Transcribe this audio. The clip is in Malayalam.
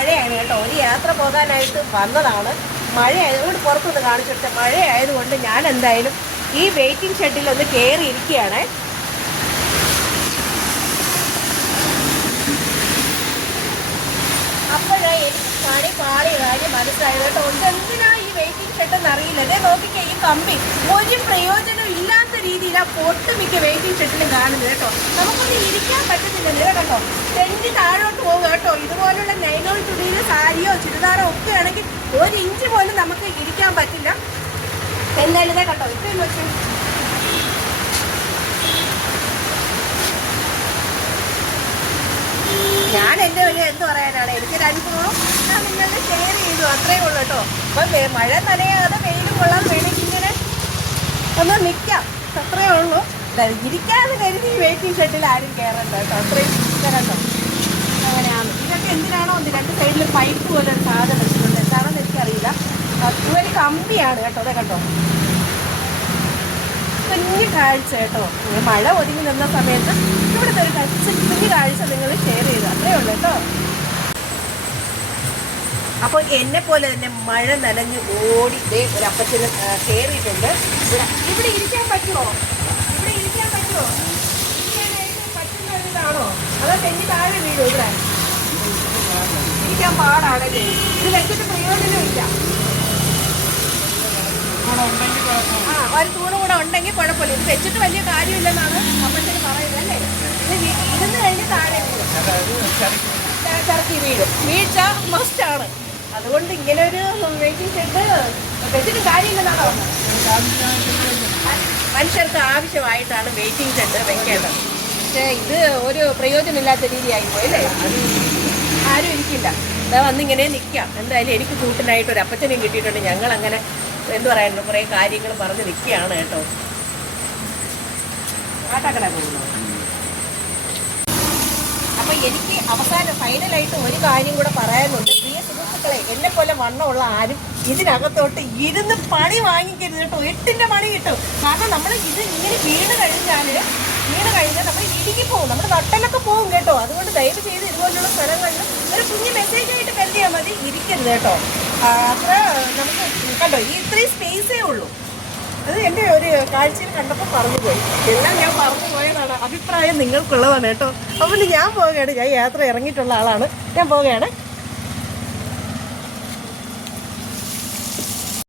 മഴയാണ് കേട്ടോ. ഒരു യാത്ര പോകാനായിട്ട് വന്നതാണ്. മഴയായതുകൊണ്ട് പുറത്തുനിന്ന് കാണിച്ചിട്ട് മഴയായതുകൊണ്ട് ഞാൻ എന്തായാലും ഈ വെയിറ്റിംഗ് ഷെഡിൽ ഒന്ന് കയറി ഇരിക്കുകയാണ്. അപ്പോഴേ എനിക്ക് പാടിയ കാര്യം മനസ്സിലായത് കേട്ടോ. എന്തിനാ ഈ വെയിറ്റിംഗ് ഷെഡ് അറിയില്ല. അതേ നോക്കിക്കേ, ഈ കമ്പി ഒരു പ്രയോജനം ഇല്ലാത്ത രീതിയിലാണ് ഒട്ടുമിക്ക വെയിറ്റിംഗ് ഷെഡിലും കാണുന്നത് കേട്ടോ. നമുക്കൊന്നും ഇരിക്കാൻ പറ്റുന്നില്ല കേട്ടോ. തെണ്ടി താഴോട്ട് പോകും കേട്ടോ. ഇതുപോലുള്ള നൈലോൺ തുണിയിലോ സാരിയോ ചുരിദാറോ ഒക്കെ ആണെങ്കിൽ 1 ഇഞ്ച് പോലും നമുക്ക് ഇരിക്കാൻ പറ്റില്ല. എന്തായാലും ഇതേ കേട്ടോ, ഇത്രയും വെച്ചു. ഞാൻ എൻ്റെ ഒരു എന്ത് പറയാനാണ്, എനിക്കൊരു അനുഭവം ഞാൻ നിങ്ങളുടെ ഷെയർ ചെയ്തു, അത്രയേ ഉള്ളൂ കേട്ടോ. അപ്പം മഴ നനയാതെ വെയിലും കൊള്ളാതെ വേണമെങ്കിൽ ഇങ്ങനെ ഒന്ന് നിൽക്കാം, അത്രയേ ഉള്ളൂ. ഇരിക്കാതെ കരുതി ഈ വെയിറ്റിംഗ് ഷെഡിൽ ആരും കയറണ്ട കേട്ടോ. അത്രയും കയറണ്ടോ. അങ്ങനെയാണ്. ഇതൊക്കെ എന്തിനാണോ 2 സൈഡിൽ പൈപ്പ് പോലെ ഒരു സാധനം വെച്ചിട്ടുണ്ട്. എന്താണെന്ന് എനിക്കറിയില്ല. ഒരു കമ്പിയാണ് കേട്ടോ. അതെ കേട്ടോ, കുഞ്ഞു കാഴ്ച കേട്ടോ. മഴ ഒതുങ്ങി നിന്ന സമയത്ത് ഇവിടുത്തെ ഒരു കുഞ്ഞു കാഴ്ച നിങ്ങൾ ഷെയർ ചെയ്തു, അത്രയേ ഉള്ളൂ കേട്ടോ. അപ്പോൾ എന്നെ പോലെ തന്നെ മഴ നനഞ്ഞ് ഓടി ഒരു അപ്പച്ചന് കയറിയിട്ടുണ്ട്. ഇവിടെ ഇരിക്കാൻ പറ്റുമോ? ഇവിടെ ഇരിക്കാൻ പറ്റുമോ? ഇരിക്കാനായിട്ട് പറ്റുന്ന ഒരിതാണോ? അതോ തെങ്ങി താഴെ വീഴുമോ? ഇവിടെ ഇരിക്കാൻ പാടാണല്ലേ. ഇത് വെച്ചിട്ട് പ്രയോജനമില്ല. ഒരു തൂണ് കൂടെ ഉണ്ടെങ്കിൽ കുഴപ്പമില്ല. ഇത് വെച്ചിട്ട് വലിയ കാര്യമില്ലെന്നാണ് അപ്പച്ചന് പറയുന്നത് അല്ലേ. ഇത് ഇരുന്ന് കഴിഞ്ഞ് താഴെ ചറക്കി വീഴും. വീഴ്ച മസ്റ്റാണ്. അതുകൊണ്ട് ഇങ്ങനെ ഒരു വെയിറ്റിംഗ് ഷെഡ് വെച്ചിട്ട് കാര്യമില്ലെന്നാണോ? മനുഷ്യർക്ക് ആവശ്യമായിട്ടാണ് വെയിറ്റിംഗ് ഷെഡ് വെക്കേണ്ടത്. പക്ഷേ ഇത് ഒരു പ്രയോജനമില്ലാത്ത രീതിയായിപ്പോയി അല്ലേ. ആരും ഇരിക്കില്ല. അതാ വന്നിങ്ങനെ നിൽക്കാം. എന്തായാലും എനിക്ക് കൂട്ടിനായിട്ട് ഒരു അപ്പച്ചനെയും കിട്ടിയിട്ടുണ്ട്. ഞങ്ങളങ്ങനെ എന്ത് പറയാനുണ്ട്, കുറേ കാര്യങ്ങൾ പറഞ്ഞ് നിൽക്കുകയാണ് കേട്ടോ. ആട്ടാക്കട പോകുന്നു. അപ്പം എനിക്ക് അവസാനം ഫൈനലായിട്ട് ഒരു കാര്യം കൂടെ പറയാനുണ്ട്. പ്രിയ സുഹൃത്തുക്കളെ, എന്നെ പോലെ വണ്ണമുള്ള ആരും ഇതിനകത്തോട്ട് ഇരുന്ന് പണി വാങ്ങിക്കരുത് കേട്ടോ. 8ന്റെ പണി കിട്ടും. കാരണം നമ്മൾ ഇത് ഇങ്ങനെ വീണ് കഴിഞ്ഞാൽ നമ്മൾ ഇടുക്കി പോകും, നമ്മുടെ നട്ടലൊക്കെ പോകും കേട്ടോ. അതുകൊണ്ട് ദയവ് ചെയ്ത് ഇതുപോലുള്ള സ്ഥലങ്ങളിൽ ഒരു കുഞ്ഞ് മെസ്സേജായിട്ട് കരുതിയാൽ മതി, ഇരിക്കരുത് കേട്ടോ. അത്ര നമുക്ക് കണ്ടോ, ഈ ഇത്രയും സ്പേസേ ഉള്ളൂ. അത് എൻ്റെ ഒരു കാഴ്ചയിൽ കണ്ടപ്പോൾ പറഞ്ഞു പോയി. എല്ലാം ഞാൻ പറഞ്ഞു പോയതാണ്. അഭിപ്രായം നിങ്ങൾക്കുള്ളതാണ് കേട്ടോ. അപ്പം ഞാൻ പോവുകയാണ്. ഞാൻ യാത്ര ഇറങ്ങിയിട്ടുള്ള ആളാണ്. ഞാൻ പോവുകയാണ്.